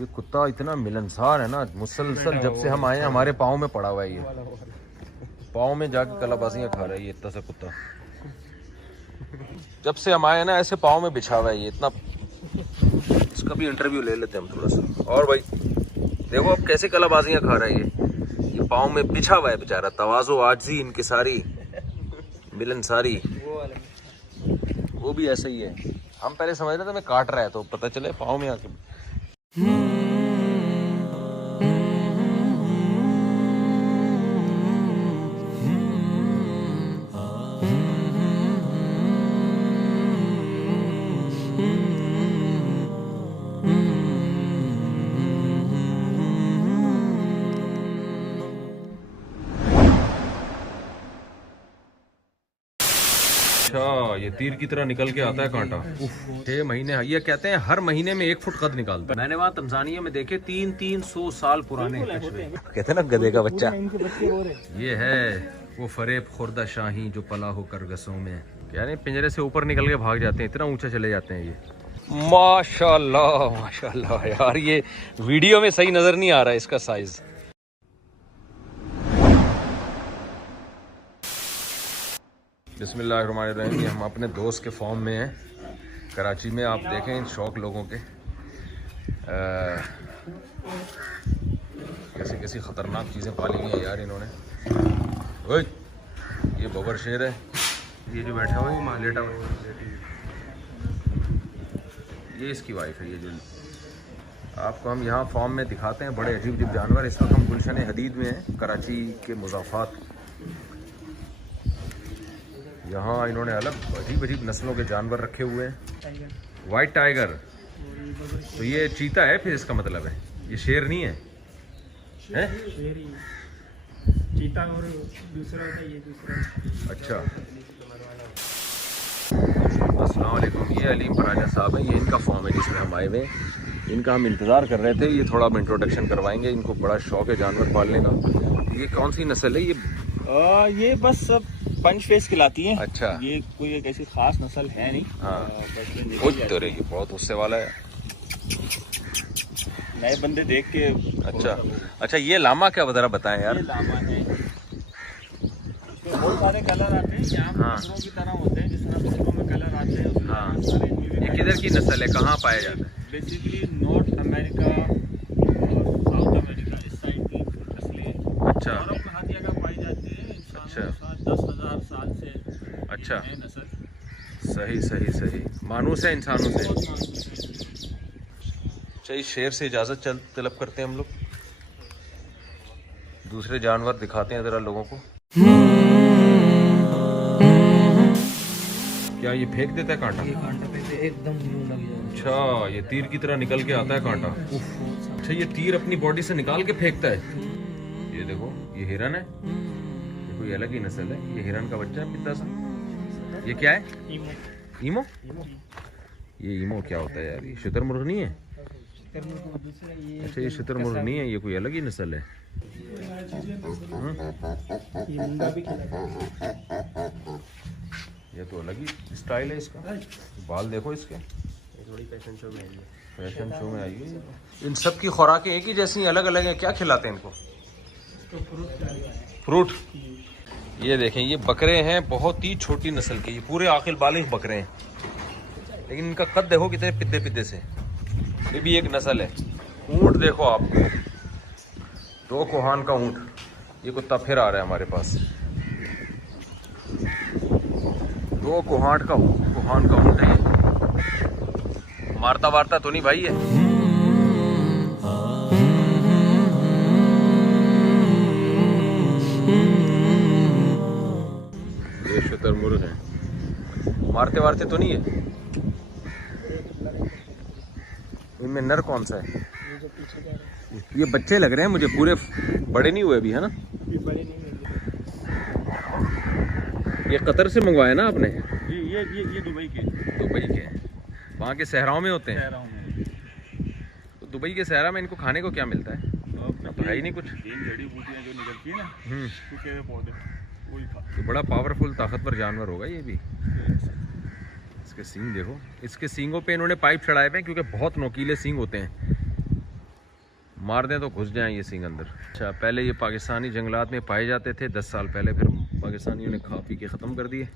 ये कुत्ता इतना मिलनसार है ना, मुसलसल जब से हम आए हैं हमारे पाँव में पड़ा हुआ है। ये पाँव में जाके कलाबाजियाँ खा रहा है ये इतना सा कुत्ता। जब से हम आए हैं ना ऐसे पाँव में बिछा हुआ है ये इतना। इसका भी इंटरव्यू ले लेते हैं हम थोड़ा सा। और भाई देखो अब कैसे कलाबाजियाँ खा रहा है ये पाँव में बिछा हुआ है बेचारा। तवाज़ो आजी इनकी सारी मिलनसारी, वो भी ऐसा ही है। हम पहले समझ रहे थे मैं काट रहा है, तो पता चले पाँव में आके। अच्छा, ये तीर की तरह निकल के आता है कांटा। 6 महीने, ये कहते हैं हर महीने में 1 फुट कद निकालता है। मैंने वहाँ तंजानिया में देखे 300 साल पुराने कहते हैं ना गधे का बच्चा। ये है वो फरेब खुर्दा शाही जो पला हो करगसों में। यानी पिंजरे से ऊपर निकल के भाग जाते हैं, इतना ऊंचा चले जाते हैं ये। माशाल्लाह माशाल्लाह यार, ये वीडियो में सही नजर नहीं आ रहा है इसका साइज। बिस्मिल्लाहिर्रहमानिर्रहीम। हम अपने दोस्त के फॉर्म में हैं कराची में। आप देखें शौक लोगों के कैसी कैसी ख़तरनाक चीज़ें पाली हुई हैं यार इन्होंने। ओए ये बबर शेर है, ये जो बैठा हुआ है लेटा हुआ, ये इसकी वाइफ है। ये जो आपको हम यहाँ फॉर्म में दिखाते हैं बड़े अजीब अजीब जानवर। इस वक्त हम गुलशन हदीद में हैं कराची के मुज़ाफ़ात। यहाँ इन्होंने अलग अजीब अजीब नस्लों के जानवर रखे हुए हैं। वाइट टाइगर, तो ये चीता है फिर इसका मतलब है, ये शेर नहीं है, हैं? चीता और दूसरा होता है ये दूसरा। अच्छा, अस्सलाम वालेकुम। ये अलीम पराजा साहब है, ये इनका फॉर्म है जिसमें हम आए हुए। इनका हम इंतज़ार कर रहे थे, ये थोड़ा हम इंट्रोडक्शन करवाएंगे। इनको बड़ा शौक है जानवर पालने का। ये कौन सी नस्ल है ये बस सब पंच फेस खिलाती है। अच्छा, ये कोई एक ऐसी खास नस्ल है नहीं। हाँ, ये बहुत गुस्से वाला है। नए बंदे देख के। अच्छा अच्छा, ये लामा क्या ज़रा बताएं यार। ये लामा है, बहुत सारे कलर आते हैं यहाँ। हाँ, की तरह होते हैं जिस तरह बकरों में कलर आते हैं। हाँ, ये किधर की नस्ल है, कहाँ पाया जाता है? बेसिकली नॉर्थ अमेरिका और साउथ अमेरिका इस साइड की नस्लें। अच्छा, यूरोप में हर जगह पाई जाती है। अच्छा, 10,000 साल से। अच्छा, नस्ल सही सही सही, मानूस है इंसानों से। चाहिए शेर से इजाज़त तलब करते हैं हम लोग। दूसरे जानवर दिखाते हैं ज़रा लोगों को। क्या ये फेंक देता है कांटा? ये कांटा पे एकदम मुंह लग जाए। अच्छा, ये तीर की तरह निकल के आता है कांटा। अच्छा, ये तीर अपनी बॉडी से निकाल के फेंकता है। ये देखो, ये हिरन है, ये कोई अलग ही नस्ल है। ये हिरन का बच्चा है पिता सा। ये क्या है? ईमो। ये ईमो क्या होता है यार? ये शुतुरमुर्ग नहीं है? अच्छा, ये शुतुरमुर्ग नहीं है, ये कोई अलग ही नस्ल है। ये तो अलग ही स्टाइल है इसका। बाल देखो इसके, थोड़ी फैशन शो में आई है। फैशन शो में आई है। इन सब की खुराकें एक ही जैसी अलग अलग हैं। क्या खिलाते हैं इनको? फ्रूट। ये देखें, ये बकरे हैं बहुत ही छोटी नस्ल के, ये पूरे आखिल बालिग बकरे हैं, लेकिन इनका कद देखो कितने पिद्दे पिद्दे से। ये भी एक नस्ल है। ऊँट देखो आप, 2 कोहान का ऊँट। ये कुत्ता फिर आ रहा है हमारे पास। 2 कोहान का ऊँट है ये। मारता वारता तो नहीं भाई है? ये शुतुरमुर्ग है, मारते वारते तो नहीं है? इनमें नर कौन सा है? ये बच्चे लग रहे हैं मुझे, पूरे बड़े नहीं हुए अभी, है ना? बड़े नहीं हुए। ये कतर से मंगवाया ना आपने? ये दुबई के वहाँ के सहराओं में होते हैं। सहराओं में। तो दुबई के सहरा में इनको खाने को क्या मिलता है? तो है ही नहीं कुछ। जड़ी बूटियाँ जो निकलती है ना, सूखे हुए पौधे, वही खाते। तो बड़ा पावरफुल ताकतवर जानवर होगा ये भी। इसके सींग देखो, इसके सींगों पे इन्होंने पाइप चढ़ाए हुए हैं क्योंकि बहुत नोकीले सींग होते हैं। मार दें तो घुस जाएं ये सिंह अंदर। अच्छा, पहले ये पाकिस्तानी जंगलात में पाए जाते थे 10 साल पहले, फिर पाकिस्तानियों ने खा पी के ख़त्म कर दिए,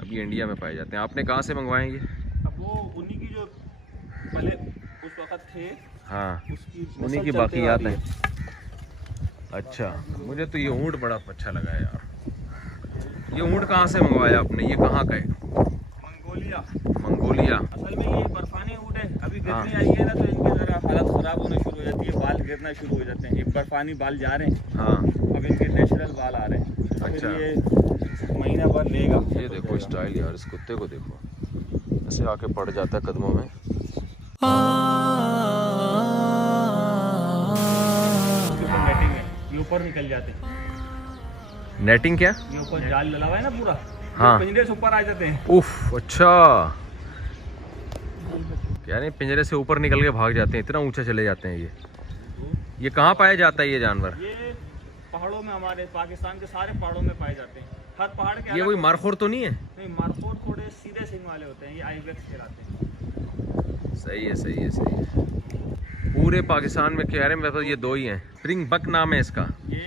अभी इंडिया में पाए जाते हैं। आपने कहाँ से मंगवाए ये? अब वो उन्हीं की जो पहले उस वक्त थे, हाँ, उसकी उन्हीं की बाकियात हैं। अच्छा, मुझे तो ये ऊँट बड़ा अच्छा लगा यार। ये ऊँट कहाँ से मंगवाया आपने? ये कहाँ का है? मंगोलिया। मंगोलिया। असल में ये बर्फानी ऊँट है, अभी गर्मी आई है ना तो इनकी ज़रा हालत ख़राब होना शुरू हो जाती है, बाल गिरना शुरू हो जाते हैं। ये बर्फानी बाल जा रहे हैं, हाँ, अब इनके नेचुरल बाल आ रहे हैं। अच्छा, फिर ये महीना भर लेगा। ये देखो स्टाइल यार, इस कुत्ते को देखो, ऐसे आके पड़ जाता है कदमों में। नेटिंग है, ये ऊपर निकल जाते हैं। नेटिंग क्या? ये ऊपर जाल लगा हुआ है ना पूरा, हाँ, पिंजरे से ऊपर आ जाते हैं। उफ, अच्छा, यानी पिंजरे से ऊपर निकल के भाग जाते हैं, इतना ऊंचा चले जाते हैं ये कहाँ पाया जाता है ये जानवर? ये पहाड़ों में, हमारे पाकिस्तान के सारे पहाड़ों में पाए जाते हैं। हर पहाड़ के ये कोई मारखोर तो नहीं है? नहीं, मारखोर थोड़े सीधे सिंग वाले होते हैं, ये आइबेक्स कहलाते हैं। सही है, सही है, सही है। पूरे पाकिस्तान में कह रहे हैं ये दो ही हैं। स्प्रिंग बक नाम है इसका। ये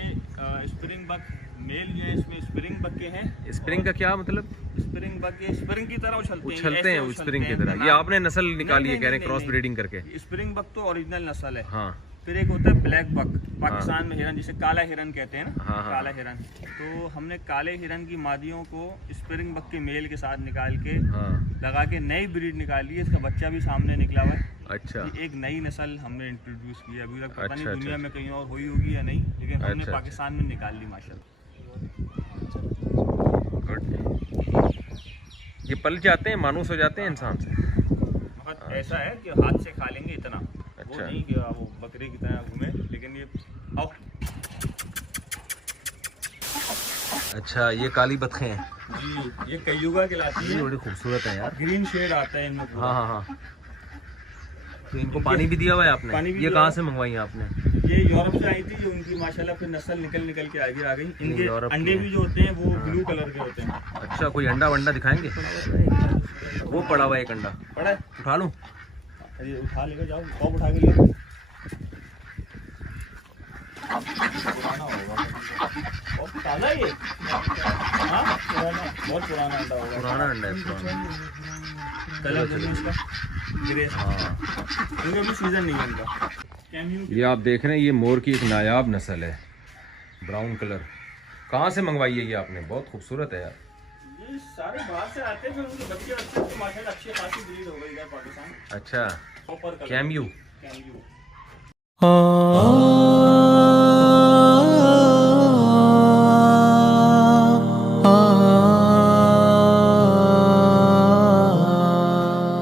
स्प्रिंग बक मेल जो है, इसमें स्प्रिंग बक के हैं। स्प्रिंग का क्या मतलब? स्प्रिंग बक ये स्प्रिंग की तरह उछलते हैं, स्प्रिंग की तरह। ये आपने नस्ल निकाली है, कह रहे हैं क्रॉस ब्रीडिंग करके। स्प्रिंग बक तो ओरिजिनल नस्ल है। हाँ, फिर एक होता है ब्लैक बक, पाकिस्तान में हिरन, जिसे काला हिरन कहते हैं ना। हाँ, हाँ। काला हिरन, तो हमने काले हिरन की मादियों को स्प्रिंग बक के मेल के साथ निकाल के हाँ, लगा के नई ब्रीड निकाली है। इसका बच्चा भी सामने निकला हुआ है। अच्छा, ये एक नई नस्ल हमने इंट्रोड्यूस की है, अभी तक पता नहीं अच्छा, दुनिया अच्छा। में कहीं और हुई होगी या नहीं, लेकिन हमने अच्छा, पाकिस्तान में निकाल ली माशाल्लाह। गुड। ये पल जाते हैं, मानूस हो जाते हैं इंसान से। मगर ऐसा है कि हाथ से खा लेंगे इतना, वो अच्छा। नहीं कि वो बकरी की तरह घूमे, लेकिन ये आओ। अच्छा, ये काली बतखें हैं जी, ये कयूगा कहलाती ये है। बड़ी खूबसूरत है यार। ग्रीन शेड आता है इनमें पूरा। हाँ, हाँ, हाँ। तो इनको पानी भी दिया हुआ है आपने? पानी भी ये दिया कहाँ हुआ से मंगवाई है आपने? ये यूरोप से आई थी, जो उनकी माशाल्लाह फिर नस्ल निकल के आगे आ गई। इनके यूरोप की अंडे है। भी जो होते हैं वो ब्लू कलर के होते हैं। अच्छा, कोई अंडा वंडा दिखाएंगे? वो पड़ा हुआ है एक अंडा, पड़ा है, उठा लूं? ये उठा लेकर जाओ, कब उठा के ले। पुराना होगा, बहुत ताज़ा है ये। हाँ, पुराना, बहुत पुराना अंडा होगा। पुराना अंडा है, पुराना। कलर देखो इसका, ग्रे। हाँ, क्योंकि अभी सीजन नहीं है इनका। कैम्यू ये आप देख रहे हैं, ये मोर की एक नायाब नस्ल है, ब्राउन कलर। कहाँ से मंगवाई है ये आपने? बहुत खूबसूरत है यार। ये सारे बाहर से आते हैं, फिर उनके बच्चे तो माशाल्लाह अच्छी खासी ब्रीड हो गई इधर पाकिस्तान। अच्छा, कॉपर कलर। कैम्यू। कैम्यू।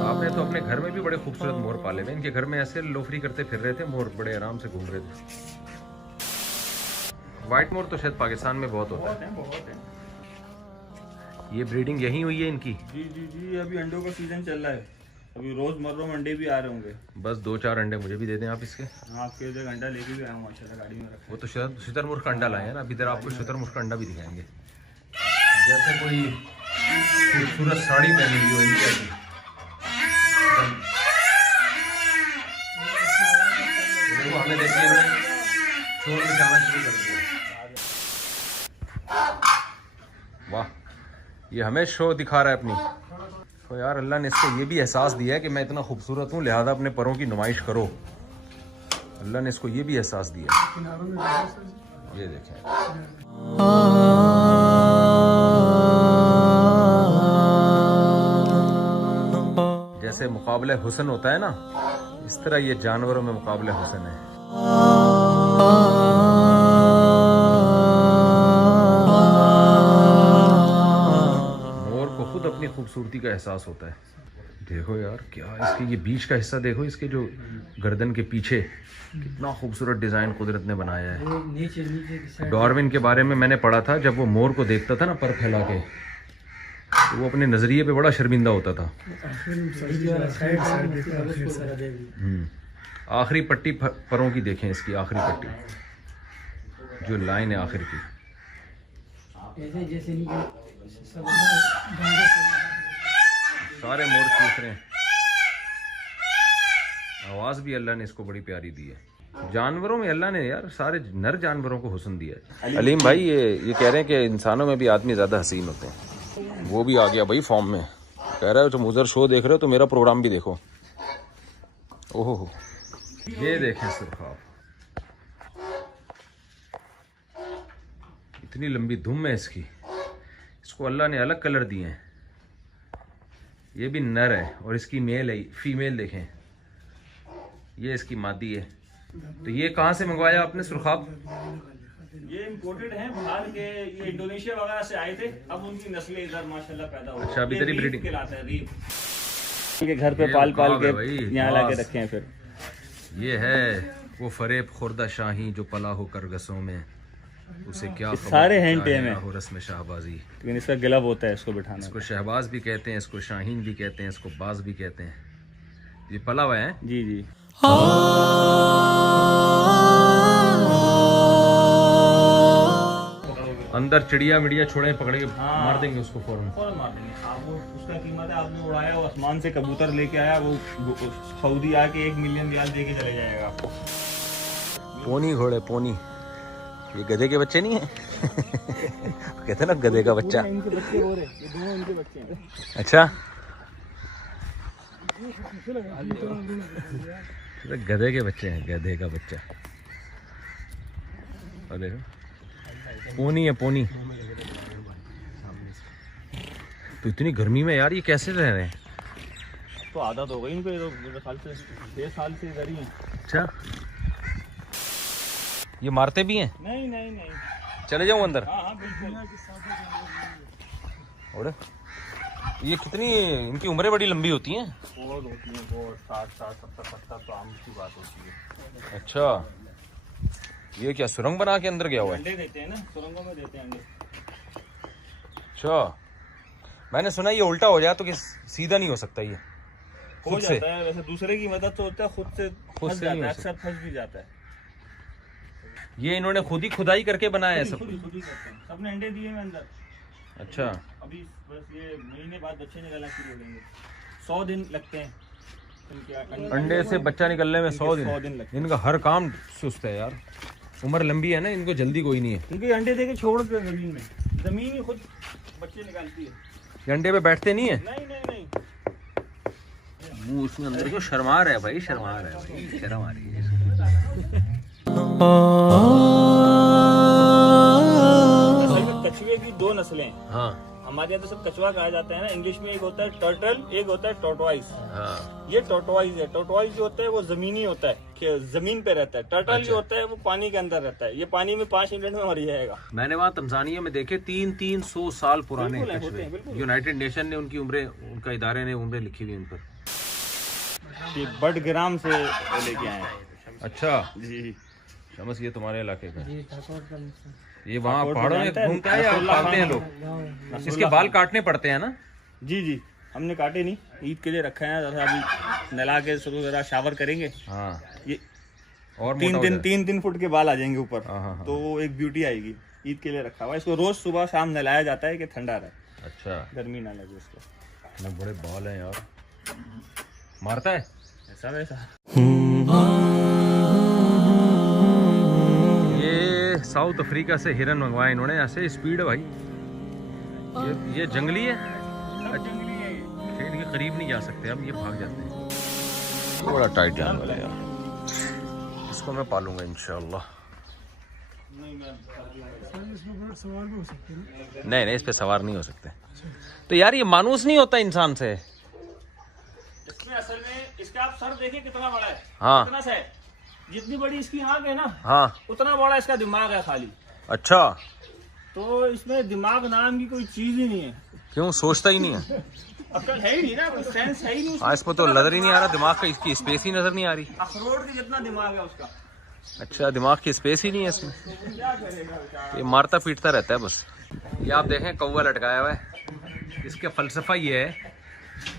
आपने तो अपने घर में भी बड़े खूबसूरत मोर पाले हुए। इनके घर में ऐसे लोफरी करते फिर रहे थे मोर, बड़े आराम से घूम रहे थे। व्हाइट मोर तो शायद पाकिस्तान में बहुत होता है। बहुत है। ये ब्रीडिंग यहीं हुई है इनकी? जी जी जी, अभी अंडों का सीजन चल रहा है, अभी रोजमर्रा में अंडे भी आ रहे होंगे। बस 2-4 अंडे मुझे भी दे दें आप इसके। हाँ, आपके एक अंडा लेके भी आया हूँ माशाल्लाह, गाड़ी में रखा। वो तो शुतुरमुर्ग का अंडा लाए हैं ना, अभी इधर आपको शुतुरमुर्ग का अंडा भी दिखाएंगे। जैसे कोई खूबसूरत साड़ी पहनी हुई हो इंडिया की। देखो, हमें देखिए, हमें छोड़ के जाना शुरू कर दिया। वाह, ये हमें शो दिखा रहा है अपनी। तो यार अल्लाह ने इसको ये भी एहसास दिया है कि मैं इतना खूबसूरत हूँ, लिहाजा अपने परों की नुमाइश करो। अल्लाह ने इसको ये भी एहसास दिया। ये देखें, जैसे मुकाबले हुस्न होता है ना, इस तरह ये जानवरों में मुकाबले हुस्न है। मोर को खुद अपनी खूबसूरती का एहसास होता है। देखो यार, क्या इसके ये बीच का हिस्सा देखो, इसके जो गर्दन के पीछे कितना खूबसूरत डिज़ाइन कुदरत ने बनाया है। डार्विन के बारे में मैंने पढ़ा था, जब वो मोर को देखता था ना पर फैला के, तो वो अपने नज़रिए पे बड़ा शर्मिंदा होता था। आखिरी पट्टी परों की देखें, इसकी आखिरी पट्टी जो लाइन है आखिर की। सारे मोर चूस रहे हैं। आवाज़ भी अल्लाह ने इसको बड़ी प्यारी दी है। जानवरों में अल्लाह ने यार सारे नर जानवरों को हुस्न दिया है। अलीम भाई ये कह रहे हैं कि इंसानों में भी आदमी ज्यादा हसीन होते हैं। वो भी आ गया भाई फॉर्म में, कह रहा है तुम उधर शो देख रहे हो तो मेरा प्रोग्राम भी देखो। ओहो ये देखें सुरखाब, इतनी लंबी धुम है इसकी। इसको अल्लाह ने अलग कलर दिए हैं। ये भी नर है और इसकी मेल है, फीमेल देखें, ये इसकी मादी है। तो ये कहाँ से मंगवाया आपने सुरखाब? ये इम्पोर्टेड हैं बाहर के, ये इंडोनेशिया वगैरह से आए थे, अब उनकी नस्लें इधर माशाल्लाह पैदा हो। अच्छा अभी तेरी ब्रीडिंग कहलाता है रीफ, के घर पे पाल के यहाँ ला के रखे हैं। फिर ये है वो फरेब खुर्दा शाही जो पला हो करगसों में, उसे क्या सारे हैंड टेम है हो रस्म शाहबाजी। लेकिन इसका गिलब होता है इसको बिठाना। इसको शहबाज भी कहते हैं, इसको शाहीन भी कहते हैं, इसको बाज भी कहते हैं। ये पला हुआ है जी जी। अंदर चिड़िया मिड़िया छोड़े पकड़ के मार देंगे उसको फौरन मार देंगे। वो उसका कीमत है, आपने उड़ाया, वो आसमान से कबूतर लेके आया, वो सऊदी आके 1 मिलियन रियाल दे के चले जाएगा आपको। पोनी घोड़े पोनी, ये गधे के बच्चे नहीं है? कहते हैं ना गधे का बच्चा। इनके बच्चे हो रहे, ये दोनों इनके बच्चे हैं। अच्छा गधे के बच्चे हैं, गधे का बच्चा। और देखो पोनी है पोनी। तो इतनी गर्मी में यार ये कैसे रह रहे हैं? तो आदत हो गई इनको, ये तो मेरे ख्याल से 6 साल से इधर ही हैं। अच्छा ये मारते भी हैं? नहीं नहीं नहीं। चले जाऊं अंदर? हाँ हाँ बिल्कुल। और ये कितनी इनकी उम्रें बड़ी लंबी होती हैं? बहुत होती हैं, बहुत 60 70 70 तो आम की बात होती है। अच्छा ये क्या सुरंग बना के अंदर गया हुआ है? अंडे देते हैं ना, सुरंगों में देते हैं अंडे। अच्छा मैंने सुना ये उल्टा हो जाए तो सीधा नहीं हो सकता, ये हो जाता है। वैसे दूसरे की मदद तो होता है, खुद से फंस जाता है, अक्सर फंस भी जाता है। ये इन्होंने खुद ही खुदाई करके बनाया है सब? खुद ही करते हैं, सबने अंडे दिए हैं अंदर। अच्छा अभी बस ये महीने बाद बच्चे निकलना शुरू हो जाएंगे। 100 दिन लगते हैं अंडे से बच्चा निकलने में। 100 दिन लगते हैं। इनका हर काम सुस्त है यार, उम्र लंबी है ना, इनको जल्दी कोई नहीं है। क्योंकि अंडे देके छोड़ दो जमीन में, जमीन ही खुद बच्चे निकालती है। ये अंडे पे बैठते नहीं है? नहीं नहीं नहीं। मुंह उसमें अंदर क्यों शर्मा रहा है भाई? शर्मा रहा है भाई, शर्म आ रही है। कछुए की 2 नस्लें। हाँ हमारे यहाँ तो सब कछुआ कहा जाता है ना, इंग्लिश में एक होता है टर्टल, एक होता है टोर्टोइस। हाँ ये टोर्टोइस है। टोर्टोइस जो होता है वो जमीनी होता है, कि जमीन पे रहता है। टर्टल जो होता है वो पानी के अंदर रहता है, ये पानी में 5 मिनट में मर जाएगा। मैंने वहाँ तंजानिया में देखे 300 साल पुराने कछुए। यूनाइटेड नेशन ने उनकी उम्रें, उनका इदारे ने उम्रें लिखी हुई उन पर। ये बडग्राम से लेके आए हैं। अच्छा जी शमस ये तुम्हारे इलाके का? ये वहाँ पहाड़ों में घूमता है या पालते हैं लोग? इसके बाल काटने पड़ते हैं ना? जी जी हमने काटे नहीं, ईद के लिए रखा है। अभी नला के शुरू जरा शावर करेंगे। हाँ ये और 3 फुट के बाल आ जाएंगे ऊपर, तो एक ब्यूटी आएगी। ईद के लिए रखा हुआ, इसको रोज सुबह शाम नहलाया जाता है कि ठंडा रहे। अच्छा गर्मी ना लगे इसको। बड़े बाल हैं यार, मारता है ऐसा वैसा। साउथ अफ्रीका से हिरन मंगवाए इन्होंने, ऐसे स्पीड है भाई। ये जंगली है? जंगली है, खेत के करीब नहीं जा सकते, अब ये भाग जाते हैं। बड़ा टाइट जानवर है यार, इसको मैं पालूंगा इंशाल्लाह। नहीं इस पे सवार नहीं हो सकते। तो यार ये मानूस नहीं होता इंसान से? इसमें असल में इसका आप सर देखिए कितना बड़ा है। हाँ कितना सा है, जितनी बड़ी इसकी आंख है ना, हाँ उतना बड़ा इसका दिमाग है खाली। अच्छा तो इसमें दिमाग नाम की कोई चीज ही नहीं है। क्यों सोचता ही नहीं है? अक्ल है ही नहीं ना, कोई सेंस है ही नहीं। हाँ इसमें तो नजर ही नहीं आ रहा दिमाग का, इसकी स्पेस ही नजर नहीं आ रही। अखरोट की जितना दिमाग है उसका। अच्छा दिमाग की स्पेस ही नहीं है इसमें, क्या करेगा? ये मारता पीटता रहता है बस। ये आप देखें कौवा लटकाया हुआ है। इसका फलसफा ये है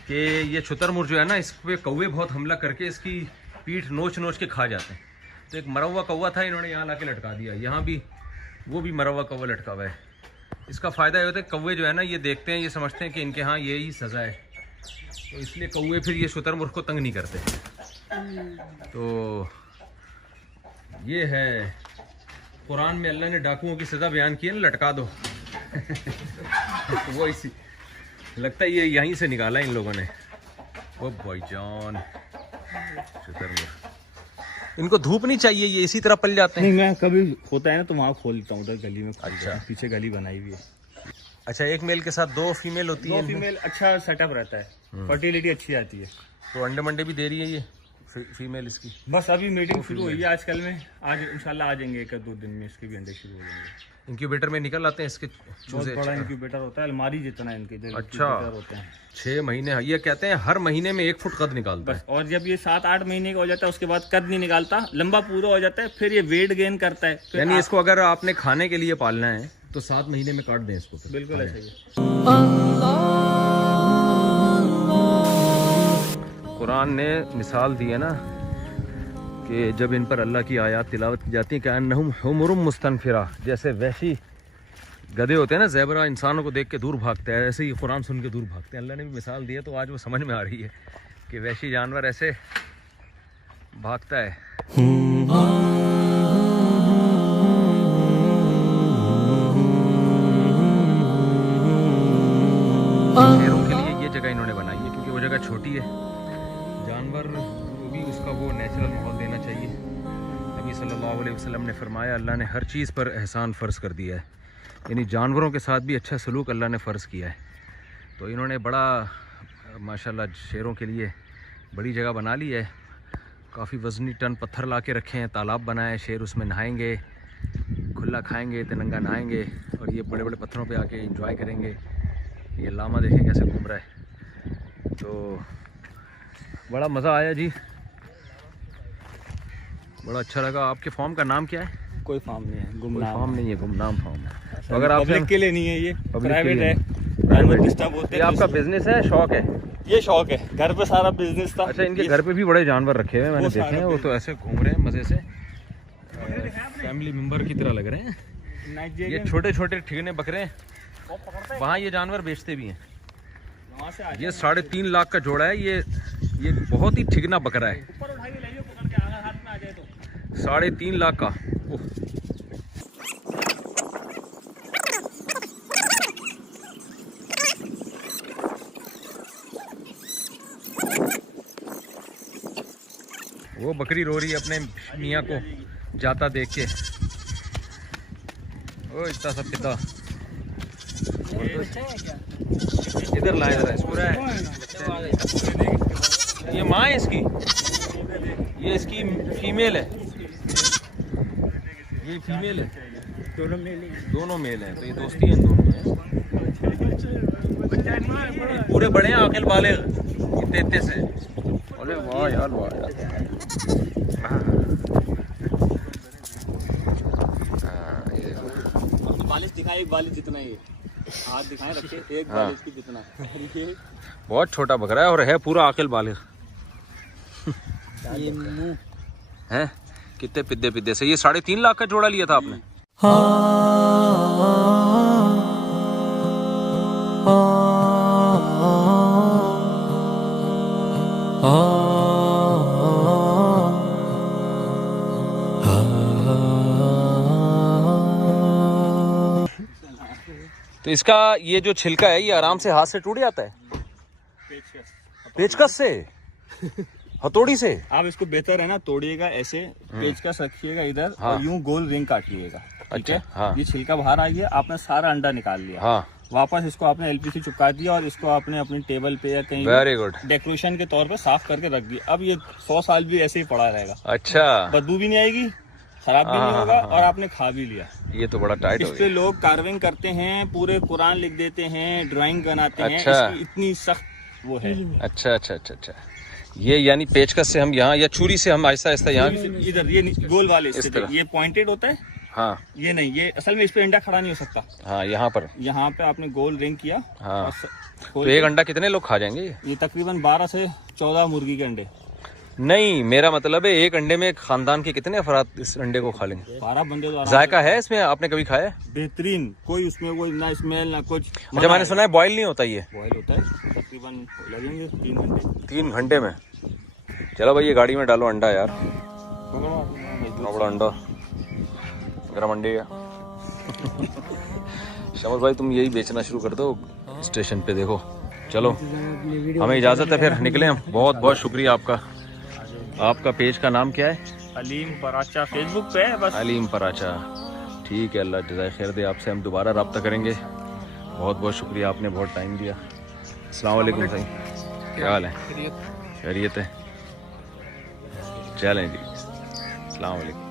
कि ये शुतुरमुर्ग जो है ना, इस पे कौवे बहुत हमला करके इसकी पीठ नोच नोच के खा जाते हैं। तो एक मरा हुआ कौवा था, इन्होंने यहाँ लाके लटका दिया। यहाँ भी वो भी मरा हुआ कौवा लटका हुआ है। इसका फ़ायदा ये होता है कौवे जो है ना, ये देखते हैं, ये समझते हैं कि इनके यहाँ ये ही सज़ा है, तो इसलिए कौवे फिर ये शुतुरमुर्ग को तंग नहीं करते। तो ये है कुरान में अल्लाह ने डाकुओं की सजा बयान की है ना, लटका दो। वो इसी लगता है ये यहीं से निकाला इन लोगों ने। ओ भाईजान इनको धूप नहीं चाहिए, ये इसी तरह पल जाते हैं। नहीं, मैं कभी होता है ना तो वहाँ खोल लेता हूँ, उधर गली में। अच्छा, पीछे गली बनाई हुई है। अच्छा, एक मेल के साथ 2 फीमेल होती है? 2 फीमेल अच्छा सेटअप रहता है, फर्टिलिटी अच्छी आती है। तो अंडे मंडे भी दे रही है ये फीमेल इसकी? बस अभी मीटिंग शुरू हुई है आजकल में, आज इंशाल्लाह आ जाएंगे 1-2 दिन में इसके भी अंडे शुरू हो जाएंगे। इंक्यूबेटर में निकल आते हैं इसके बहुत बड़ा इंक्यूबेटर होता है, अलमारी जितना इनके। अच्छा, होते हैं 6 महीने। ये कहते हैं हर महीने में 1 फुट कद निकालता है। और जब ये 7-8 महीने का हो जाता है उसके बाद कद नहीं निकालता, लंबा पूरा हो जाता है, फिर ये वेट गेन करता है। यानी इसको अगर आपने खाने के लिए पालना है तो 7 महीने में काट दें इसको। बिल्कुल ऐसा ही। कुरान ने मिसाल दी है ना कि जब इन पर अल्लाह की आयत तिलावत की जाती है कि अन्नहुम हुमुरुम मुस्तनफिरा, जैसे वैसी गधे होते हैं ना, ज़ेबरा इंसानों को देख के दूर भागते हैं, ऐसे ही कुरान सुन के दूर भागते हैं। अल्लाह ने भी मिसाल दी है तो आज वो समझ में आ रही है कि वैसी जानवर ऐसे भागता है। शेरों के लिए ये जगह इन्होंने बनाई है क्योंकि वो जगह छोटी है, जानवर को भी उसका वो नेचुरल माहौल देना चाहिए। नबी सल्लल्लाहु अलैहि वसल्लम ने फरमाया अल्लाह ने हर चीज़ पर एहसान फ़र्ज़ कर दिया है, यानी जानवरों के साथ भी अच्छा सलूक अल्लाह ने फ़र्ज़ किया है। तो इन्होंने बड़ा माशाल्लाह शेरों के लिए बड़ी जगह बना ली है, काफ़ी वज़नी टन पत्थर ला के रखे हैं, तालाब बनाए हैं, शेर उसमें नहाएंगे, खुला खाएंगे, तिरंगा नहाएंगे और ये बड़े बड़े पत्थरों पे आके एंजॉय करेंगे। ये लामा देखें कैसे घूम रहा है, तो बड़ा मज़ा आया जी, बड़ा अच्छा लगा। आपके फार्म का नाम क्या है? कोई फार्म नहीं है, गुमनाम फार्म नहीं है, गुमनाम फार्म है। तो अगर आप पब्लिक के लिए नहीं है, ये प्राइवेट है, प्राइवेट डिस्टर्ब होते हैं। ये आपका बिजनेस है, शौक है? ये शौक है, घर पे सारा बिजनेस था। अच्छा, इनके घर पे भी बड़े जानवर रखे हुए मैंने देखे हैं, वो तो ऐसे घूम रहे हैं मज़े से, फैमिली मेंबर की तरह लग रहे हैं। ये छोटे छोटे ठिगने बकरे हैं, वहाँ ये जानवर बेचते भी हैं। ये 3.5 लाख का जोड़ा है, ये बहुत ही ठिगना बकरा है, 3.5 लाख का। वो बकरी रो रही है अपने मियाँ को जाता देख के। ओ इतना सब पिता इधर लाए जरा इसको। ये माँ है इसकी, ये इसकी फीमेल है, ये फीमेल है, दोनों मेल है। तो ये दोस्ती है इन दोनों में। पूरे बड़े हैं आकिल वाले इतने से। अरे वाह यार, वाह यार। बालिश दिखाए, एक बालिश जितना ही हाथ दिखाए रखे, एक बालिश की जितना। बहुत छोटा बकरा है और है पूरा आकिल बालिग है। कितने पिद्दे से। ये 3.5 लाख का जोड़ा लिया था आपने? तो इसका ये जो छिलका है ये आराम से हाथ से टूट जाता है? पेचकस से, हथौड़ी से? आप इसको बेहतर है ना तोड़िएगा ऐसे, पेचकस रखिएगा इधर। हाँ। और यूं गोल रिंग काटिएगा। ठीक है। हाँ। ये छिलका बाहर आ गया, आपने सारा अंडा निकाल लिया। हाँ। वापस इसको आपने एलपीसी चिपका दिया और इसको आपने अपनी टेबल पे या कहीं वेरी गुड डेकोरेशन के तौर पे साफ करके रख दिया। अब ये 100 साल भी ऐसे ही पड़ा रहेगा। अच्छा, बदबू भी नहीं आएगी, खराब भी नहीं होगा और आपने खा भी लिया। ये तो बड़ा टाइट हो गया। इस पे लोग कार्विंग करते हैं, पूरे कुरान लिख देते हैं, ड्राइंग बनाते हैं। इसकी इतनी सख्त वो है। अच्छा। ये यानी पेचकस से हम यहाँ या छुरी से हम आहिस्ता आहिस्ता यहाँ इधर ये गोल वाले ये पॉइंटेड होता है। हाँ, ये नहीं, ये असल में इस पे अंडा खड़ा नहीं हो सकता। हाँ, यहाँ पे आपने गोल रिंग किया। हाँ। तो एक अंडा कितने लोग खा जाएंगे? ये तकरीबन 12 से 14 मुर्गी के अंडे। नहीं, मेरा मतलब है एक अंडे में खानदान के कितने अफराद इस अंडे को खा लेंगे? 12 बंदे तो। जायका है इसमें? आपने कभी खाया? बेहतरीन, कोई उसमें कोई ना स्मेल ना कुछ। अच्छा, मैंने सुना है बॉयल नहीं होता ये? बॉयल होता है, तकरीबन लगेंगे 3 घंटे। 3 घंटे में? चलो भाई, ये गाड़ी में डालो अंडा यार। बड़ा अंडा गरम अंडे का। शमस भाई तुम यही बेचना शुरू कर दो स्टेशन पे, देखो। चलो हमें इजाज़त है, फिर निकले हम। बहुत बहुत शुक्रिया आपका। आपका पेज का नाम क्या है? अलीम पराचा फेसबुक पे है बस। अलीम पराचा, ठीक है। अल्लाह जज़ाए खैर दे। आपसे हम दोबारा रब्ता करेंगे। बहुत बहुत शुक्रिया, आपने बहुत टाइम दिया। अस्सलाम वालेकुम भाई, क्या हाल है? खैरियत है? चलें जी, अस्सलाम वालेकुम।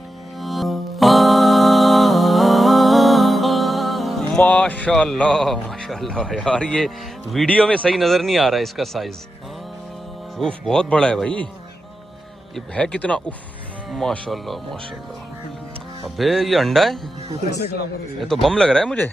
माशाल्लाह माशाल्लाह यार, ये वीडियो में सही नजर नहीं आ रहा है इसका साइज। उफ बहुत बड़ा है भाई, ये है कितना? उफ माशाल्लाह माशाल्लाह। अबे ये अंडा है, ये तो बम लग रहा है मुझे।